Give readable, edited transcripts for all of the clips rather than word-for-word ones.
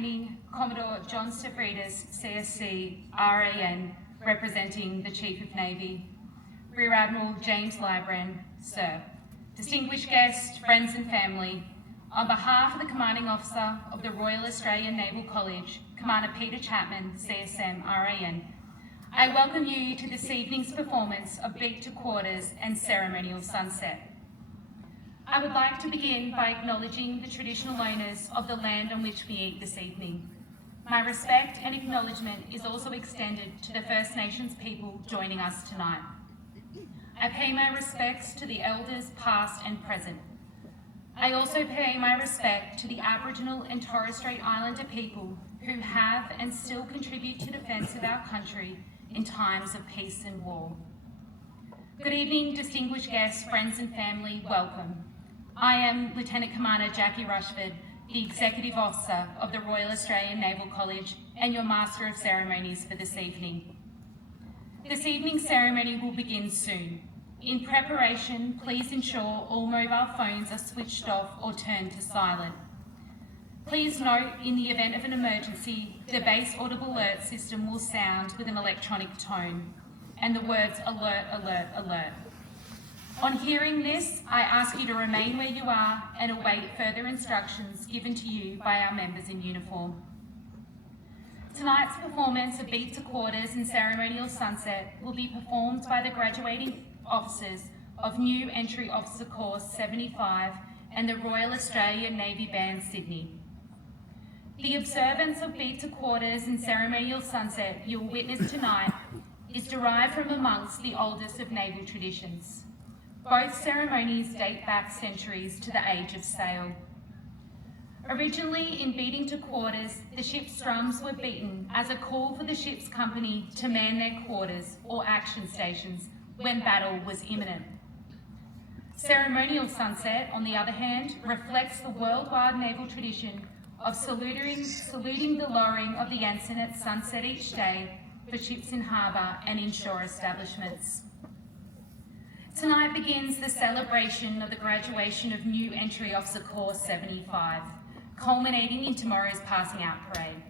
Training, Commodore John Stavridis, CSC, RAN, representing the Chief of Navy, Rear Admiral James Libran, Sir, distinguished guests, friends and family, on behalf of the Commanding Officer of the Royal Australian Naval College, Commander Peter Chapman, CSM, RAN, I welcome you to this evening's performance of Beat to Quarters and Ceremonial Sunset. I would like to begin by acknowledging the traditional owners of the land on which we meet this evening. My respect and acknowledgement is also extended to the First Nations people joining us tonight. I pay my respects to the elders past and present. I also pay my respect to the Aboriginal and Torres Strait Islander people who have and still contribute to the defence of our country in times of peace and war. Good evening, distinguished guests, friends and family, welcome. I am Lieutenant Commander Jackie Rushford, the Executive Officer of the Royal Australian Naval College and your Master of Ceremonies for this evening. This evening's ceremony will begin soon. In preparation, please ensure all mobile phones are switched off or turned to silent. Please note, in the event of an emergency, the base audible alert system will sound with an electronic tone, and the words alert, alert, alert. On hearing this, I ask you to remain where you are and await further instructions given to you by our members in uniform. Tonight's performance of Beat to Quarters and Ceremonial Sunset will be performed by the graduating officers of New Entry Officer Course 75 and the Royal Australian Navy Band, Sydney. The observance of Beat to Quarters and Ceremonial Sunset you will witness tonight is derived from amongst the oldest of naval traditions. Both ceremonies date back centuries to the age of sail. Originally, in beating to quarters, the ship's drums were beaten as a call for the ship's company to man their quarters or action stations when battle was imminent. Ceremonial Sunset, on the other hand, reflects the worldwide naval tradition of saluting the lowering of the ensign at sunset each day for ships in harbour and inshore establishments. Tonight begins the celebration of the graduation of New Entry Officer Course 75, culminating in tomorrow's passing out parade.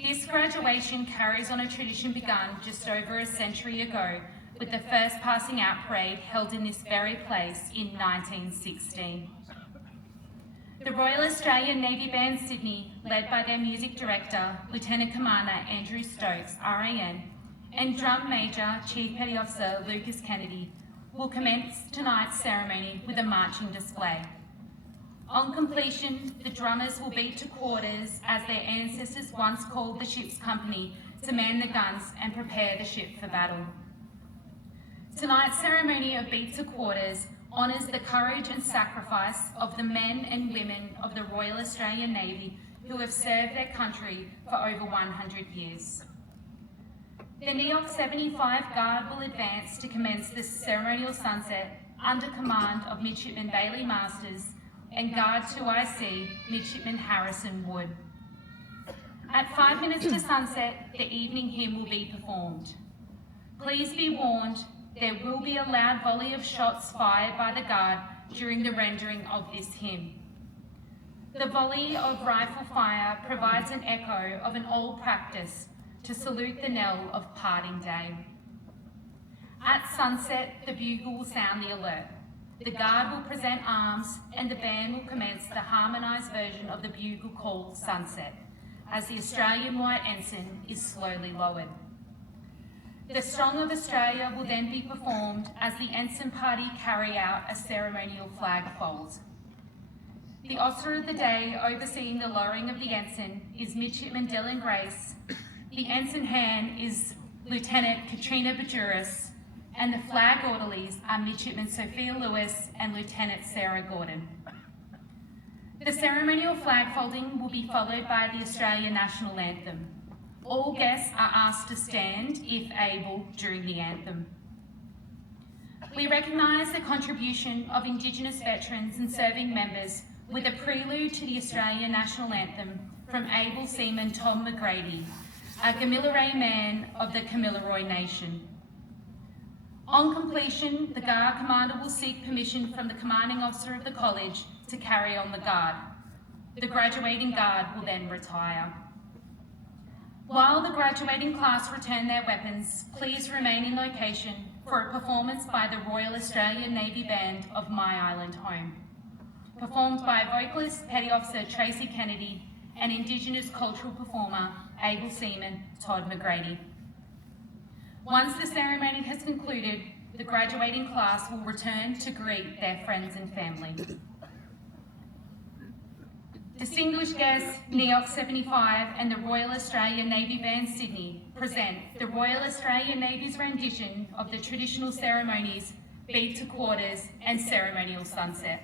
This graduation carries on a tradition begun just over a century ago with the first passing out parade held in this very place in 1916. The Royal Australian Navy Band, Sydney, led by their music director, Lieutenant Commander Andrew Stokes, RAN, and Drum Major Chief Petty Officer Lucas Kennedy, will commence tonight's ceremony with a marching display. On completion, the drummers will beat to quarters as their ancestors once called the ship's company to man the guns and prepare the ship for battle. Tonight's ceremony of Beat to Quarters honours the courage and sacrifice of the men and women of the Royal Australian Navy who have served their country for over 100 years. The NEOC 75 Guard will advance to commence the ceremonial sunset under command of Midshipman Bailey Masters and Guard 2IC Midshipman Harrison Wood. At 5 minutes to sunset, the evening hymn will be performed. Please be warned, there will be a loud volley of shots fired by the Guard during the rendering of this hymn. The volley of rifle fire provides an echo of an old practice to salute the knell of parting day. At sunset, the bugle will sound the alert. The Guard will present arms and the band will commence the harmonised version of the bugle called Sunset, as the Australian white ensign is slowly lowered. The Song of Australia will then be performed as the ensign party carry out a ceremonial flag fold. The officer of the day overseeing the lowering of the ensign is Midshipman Dylan Grace. The ensign hand is Lieutenant Katrina Bajuris, and the flag orderlies are Midshipman Sophia Lewis and Lieutenant Sarah Gordon. The ceremonial flag folding will be followed by the Australian National Anthem. All guests are asked to stand, if able, during the anthem. We recognise the contribution of Indigenous veterans and serving members with a prelude to the Australian National Anthem from able seaman Tom McGrady, a Kamilaroi man of the Kamilaroi Nation. On completion, the Guard Commander will seek permission from the Commanding Officer of the College to carry on the Guard. The graduating guard will then retire. While the graduating class return their weapons, please remain in location for a performance by the Royal Australian Navy Band of My Island Home, performed by vocalist Petty Officer Tracy Kennedy and Indigenous cultural performer able seaman Todd McGrady. Once the ceremony has concluded, the graduating class will return to greet their friends and family. Distinguished guests, NEOC 75 and the Royal Australian Navy Band Sydney present the Royal Australian Navy's rendition of the traditional ceremonies Beat to Quarters and Ceremonial Sunset.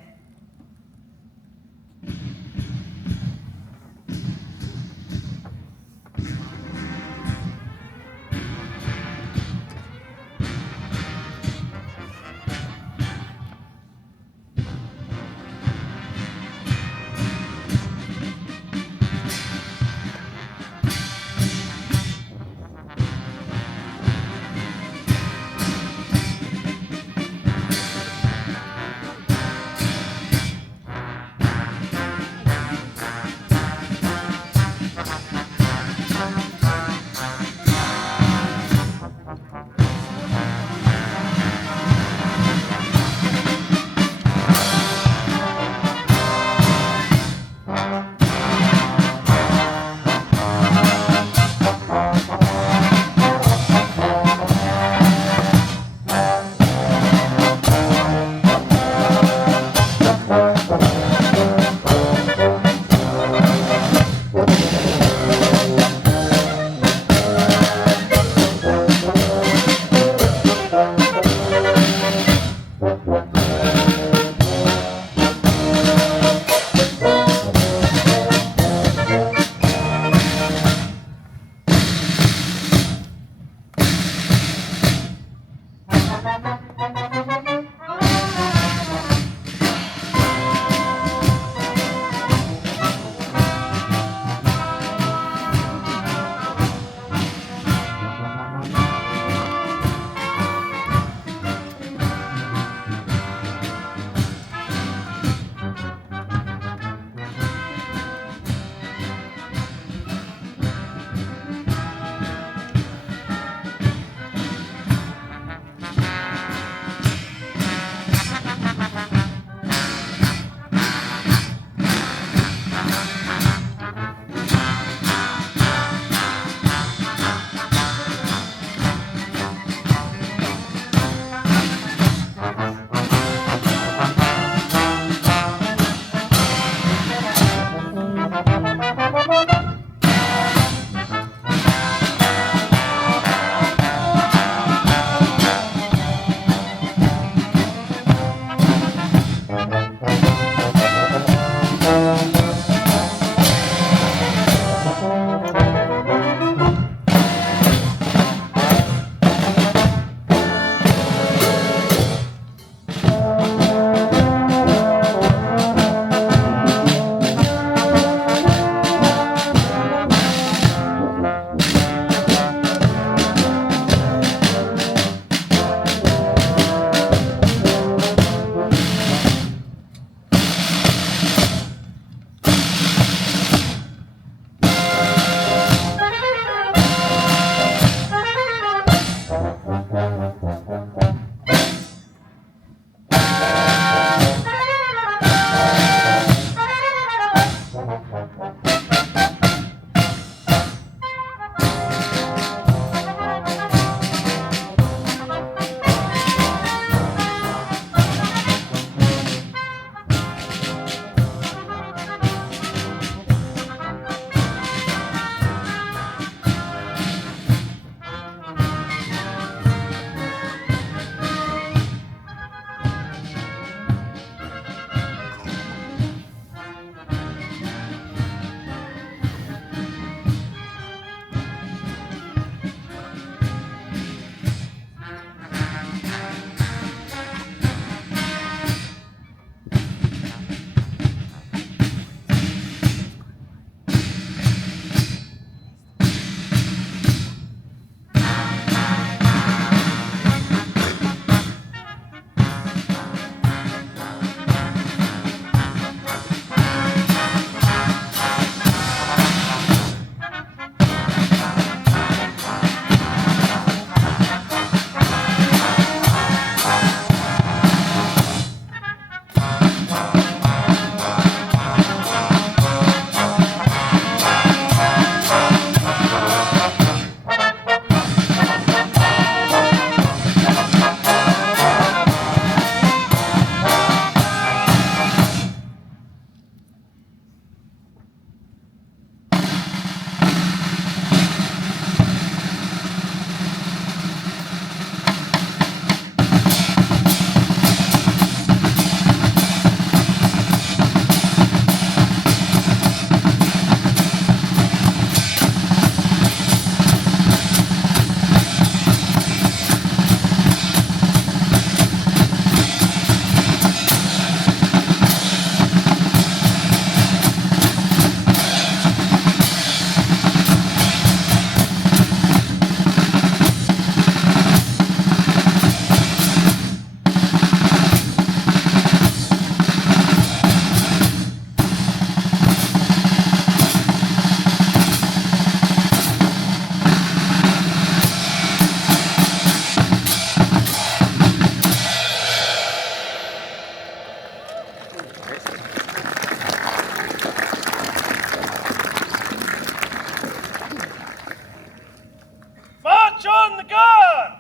March on the guard!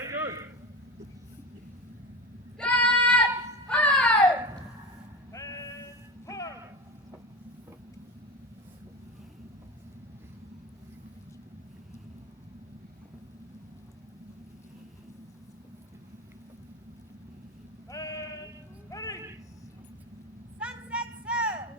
Very good. Stand ho! And turn. And ready. Sunset, sir!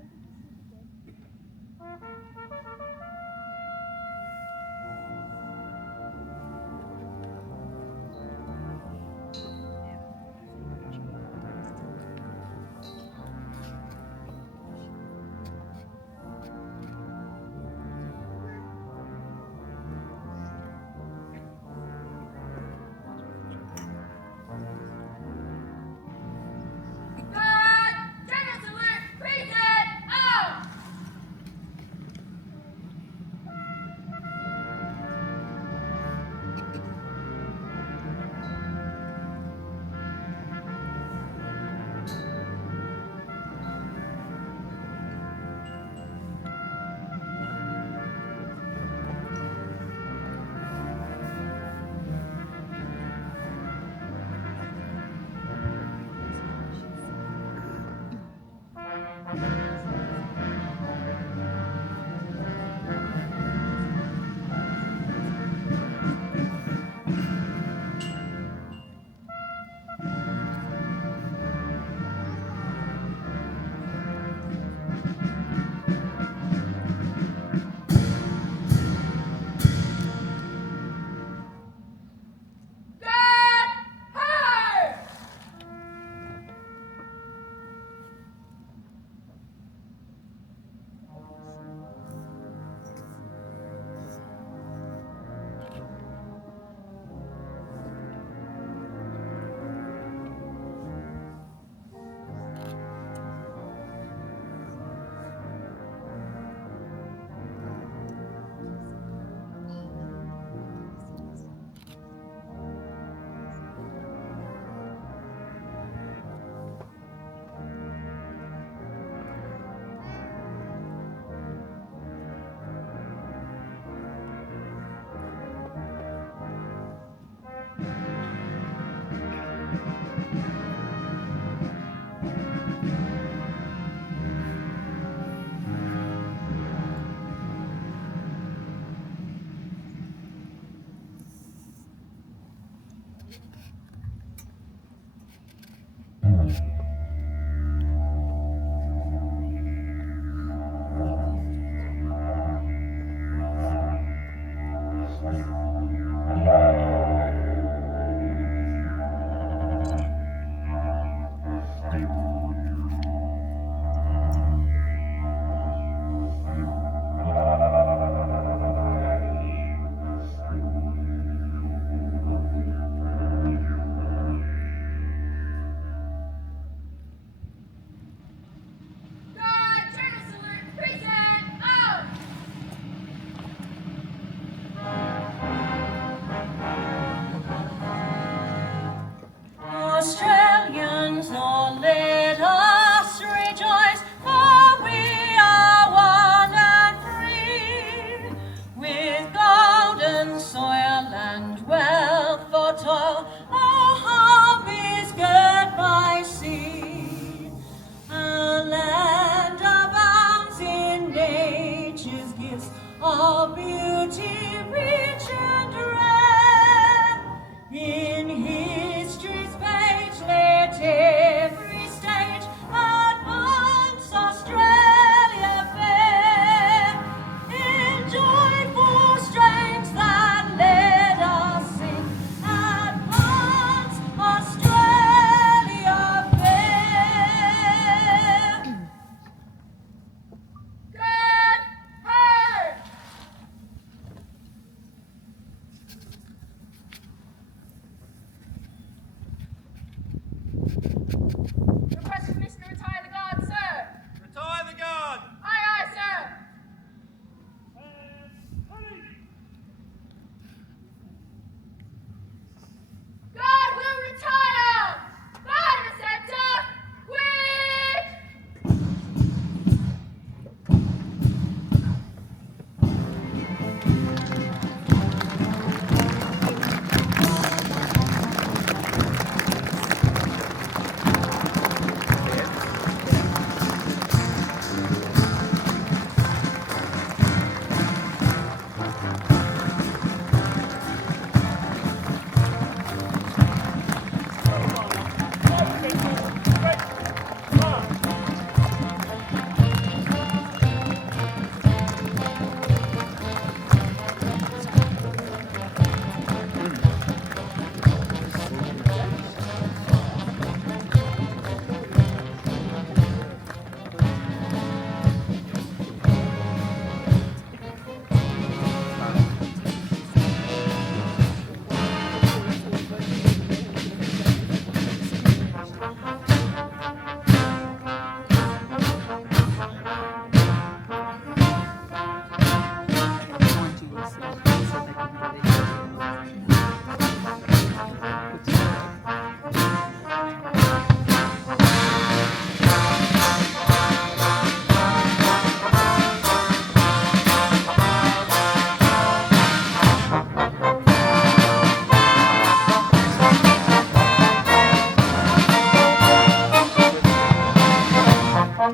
6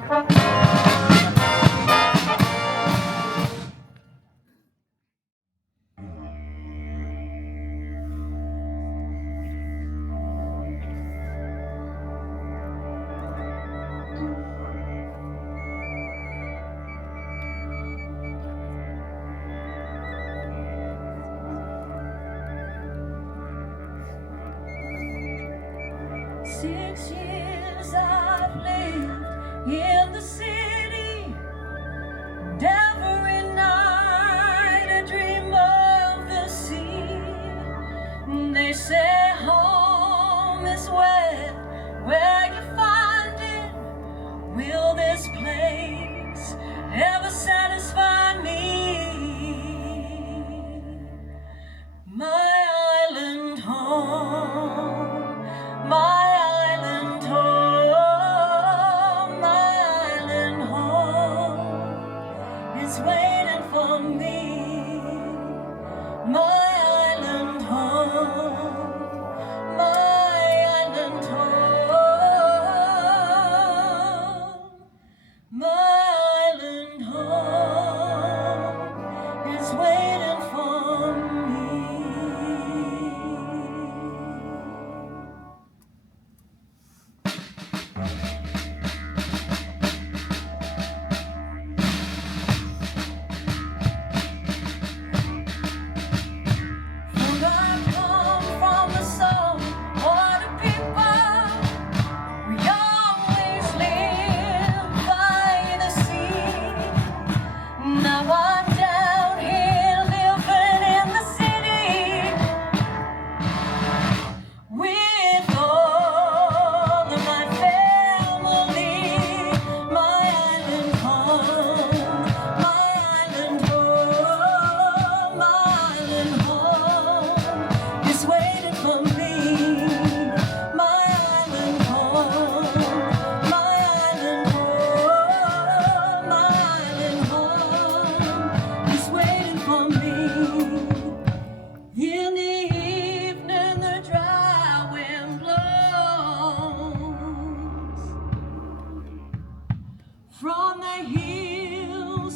years I've lived in the city, and every night I dream of the sea. They say home is where you find it. Will this place ever satisfy me? My island home, my island home, my island home is waiting for me. My island home, my island home, my island home is waiting for me. In the evening the dry wind blows from the hills